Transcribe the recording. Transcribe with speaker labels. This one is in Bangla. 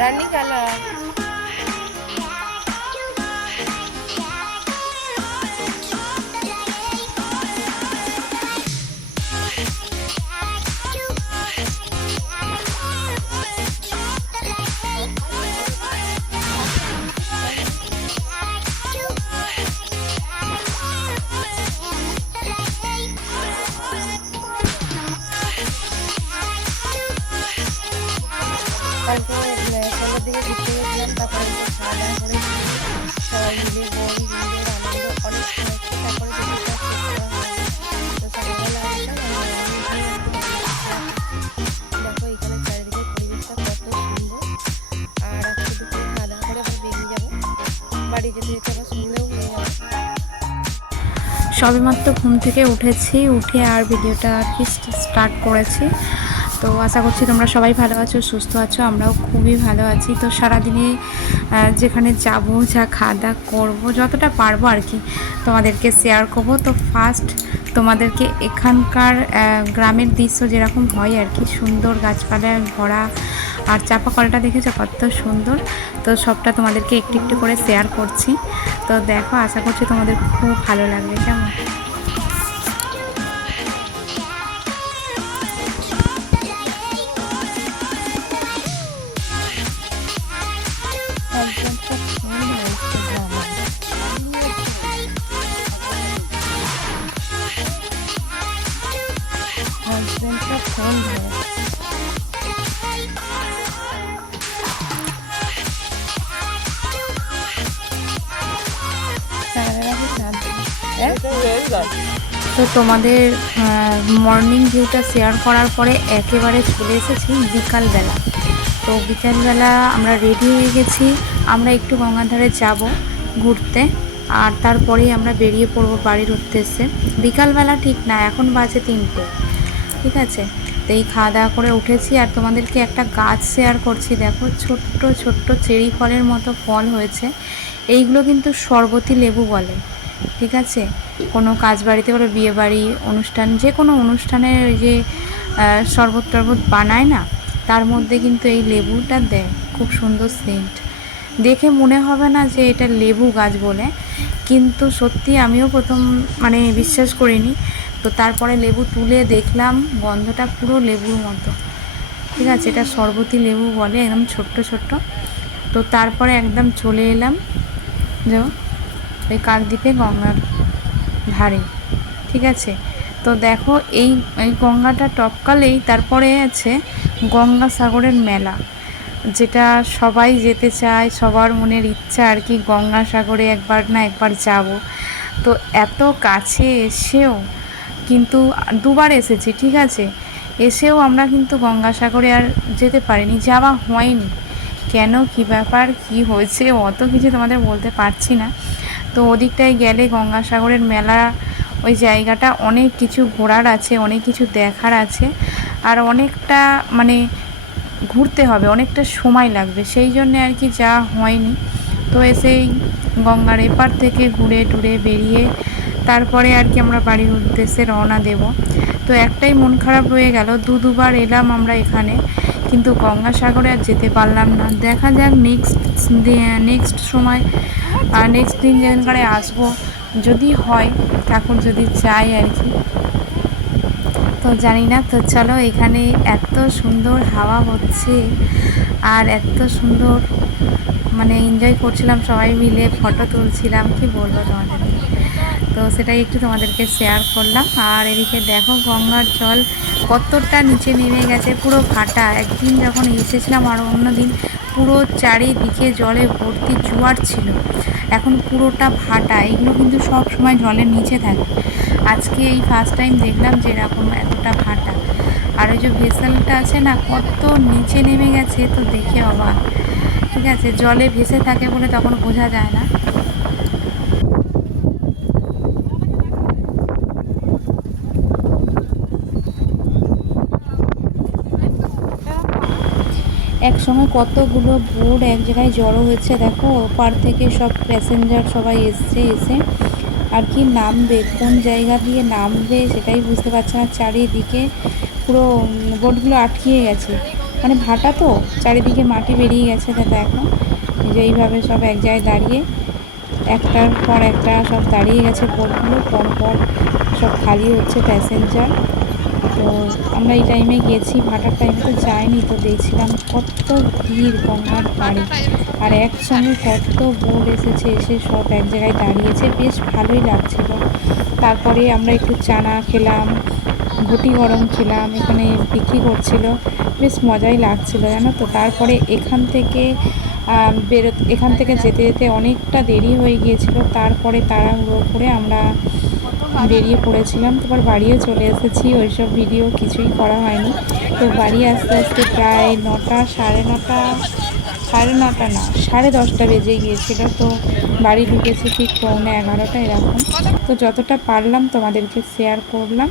Speaker 1: बाहर निकाला Thank you. এখানে আর
Speaker 2: সবেমাত্র ঘুম থেকে উঠেছি উঠে আর ভিডিওটা আর কি স্টার্ট করেছি। তো আশা করছি তোমরা সবাই ভালো আছো, সুস্থ আছো, আমরাও খুবই ভালো আছি। তো সারাদিনে যেখানে যাব, যা খাওয়া দাওয়া করব, যতটা পারব আর কি, তোমাদেরকে শেয়ার করব। তো ফার্স্ট তোমাদেরকে এখানকার গ্রামের দৃশ্য যেরকম হয় আর কি, সুন্দর গাছপালায় ভরা, আর চাপা কলটা দেখেছ কত সুন্দর? তো সবটা তোমাদেরকে একটু একটু করে শেয়ার করছি। তো দেখো, আশা করছি তোমাদের খুব ভালো লাগবে, কেমন? তো তোমাদের মর্নিং ভিউটা শেয়ার করার পরে একেবারে চলে এসেছি বিকালবেলা। তো বিকালবেলা আমরা রেডি হয়ে গেছি। আমরা একটু গঙ্গার ধারে যাব ঘুরতে আর তারপরেই আমরা বেরিয়ে পড়ব বাড়ির উদ্দেশ্যে। বিকালবেলা ঠিক না, এখন বাজে তিনটে। ঠিক আছে? তো এই খাওয়া দাওয়া করে উঠেছি আর তোমাদেরকে একটা গাছ শেয়ার করছি। দেখো, ছোট্ট ছোট্ট চেরি ফলের মতো ফল হয়েছে। এইগুলো কিন্তু শরবতী লেবু বলে, ঠিক আছে? কোনো কাজ বাড়িতে বলো বিয়ে বাড়ি অনুষ্ঠান যে কোনো অনুষ্ঠানের ওই যে শরবত টরবত বানায় না, তার মধ্যে কিন্তু এই লেবুটা দেয়। খুব সুন্দর সেন্ট দেখে মনে হবে না যে এটা লেবু গাছ বলে, কিন্তু সত্যি আমিও প্রথম মানে বিশ্বাস করিনি। তো তারপরে লেবু তুলে দেখলাম, গন্ধটা পুরো লেবুর মতো। ঠিক আছে, এটা শরবতী লেবু বলে, একদম ছোট্ট ছোট্ট। তো তারপরে একদম চলে এলাম, যাও, ওই কাকদ্বীপে গঙ্গার ধারে। ঠিক আছে, তো দেখো এই এই গঙ্গাটা টপকালেই তারপরে আছে গঙ্গাসাগরের মেলা। যেটা সবাই যেতে চায়, সবার মনের ইচ্ছা আর কি গঙ্গাসাগরে একবার না একবার যাব। তো এত কাছে এসেও কিন্তু দুবার এসেছি, ঠিক আছে? এসেও আমরা কিন্তু গঙ্গাসাগরে আর যেতে পারিনি, যাওয়া হয়নি। কেন, কি ব্যাপার, কি হয়েছে, অত কিছু তোমাদের বলতে পারছি না। তো ওদিকটায় গেলে গঙ্গাসাগরের মেলা, ওই জায়গাটা অনেক কিছু ঘোরার আছে, অনেক কিছু দেখার আছে, আর অনেকটা মানে ঘুরতে হবে, অনেকটা সময় লাগবে। সেই জন্য আর কি যাওয়া হয়নি। তো এসেই গঙ্গার এপার থেকে ঘুরে টুরে বেরিয়ে তারপরে আর কি আমরা বাড়ির উদ্দেশ্যে রওনা দেব। তো একটাই মন খারাপ হয়ে গেল, দু দুবার এলাম আমরা এখানে, কিন্তু গঙ্গাসাগরে আর যেতে পারলাম না। দেখা যাক নেক্সট নেক্সট সময়, আর নেক্সট দিন যেদিনকারে আসব, যদি হয়, ঠাকুর যদি চাই আর কি। তো জানি না, তো চলো এখানে এত সুন্দর হাওয়া হচ্ছে, আর এত সুন্দর মানে এনজয় করছিলাম সবাই মিলে ফটো তুলছিলাম, কি বলব তোমাদেরকে তো সেটাই একটু তোমাদেরকে শেয়ার করলাম। আর এদিকে দেখো গঙ্গার জল কতটা নিচে নেমে গেছে, পুরো ফাটা। একদিন যখন এসেছিলাম আর অন্য দিন পুরো চারিদিকে জলে ভর্তি জোয়ার ছিল। এখন পুরোটা ফাটা, এগুলো কিন্তু সব সময় জলের নিচে থাকে। আজকে এই ফার্স্ট টাইম দেখলাম যে এরকম এতটা ফাটা। আর ওই যে ভেসেলটা আছে না, কত নিচে নেমে গেছে তো দেখে অবাক। ঠিক আছে, জলে ভেসে থাকে বলে তখন বোঝা যায় না। একসময় কতগুলো বোর্ড এক জায়গায় জড়ো হয়েছে, দেখো, ওপার থেকে সব প্যাসেঞ্জার সবাই এসছে, এসে আর কি নামবে, কোন জায়গা দিয়ে নামবে সেটাই বুঝতে পারছে না। চারিদিকে পুরো বোর্ডগুলো আটকিয়ে গেছে। মানে ভাটা তো, চারিদিকে মাটি বেরিয়ে গেছে দাদা এখন। যে এইভাবে সব এক জায়গায় দাঁড়িয়ে, একটার পর একটা সব দাঁড়িয়ে গেছে বোটগুলো পর পর সব খালি হচ্ছে প্যাসেঞ্জার। তো আমরা এই টাইমে গেছি, ভাটার টাইমে তো যাইনি তো দেখছিলাম কত ভিড় গঙ্গার পাড়ে আর একসঙ্গে কত বোট এসেছে, এসে সব এক জায়গায় দাঁড়িয়েছে, বেশ ভালোই লাগছিল। তারপরে আমরা একটু চানা খেলাম, ঘুটি গরম খেলাম, এখানে বিক্রি করছিল, বেশ মজাই লাগছিল, জানো তো? তারপরে এখান থেকে বেরো, এখান থেকে যেতে যেতে অনেকটা দেরি হয়ে গিয়েছিল, তারপরে তাড়াহুড়ো করে আমরা বেরিয়ে পড়েছিলাম তারপর বাড়িও চলে এসেছি ওই সব ভিডিও কিছুই করা হয়নি। তো বাড়ি আস্তে আস্তে প্রায় নটা, সাড়ে নটা সাড়ে নটা না, সাড়ে দশটা বেজে গিয়েছিল। তো বাড়ি ঢুকেছি ঠিক পৌনে এগারোটা এরকম। তো যতটা পারলাম তোমাদেরকে শেয়ার করলাম।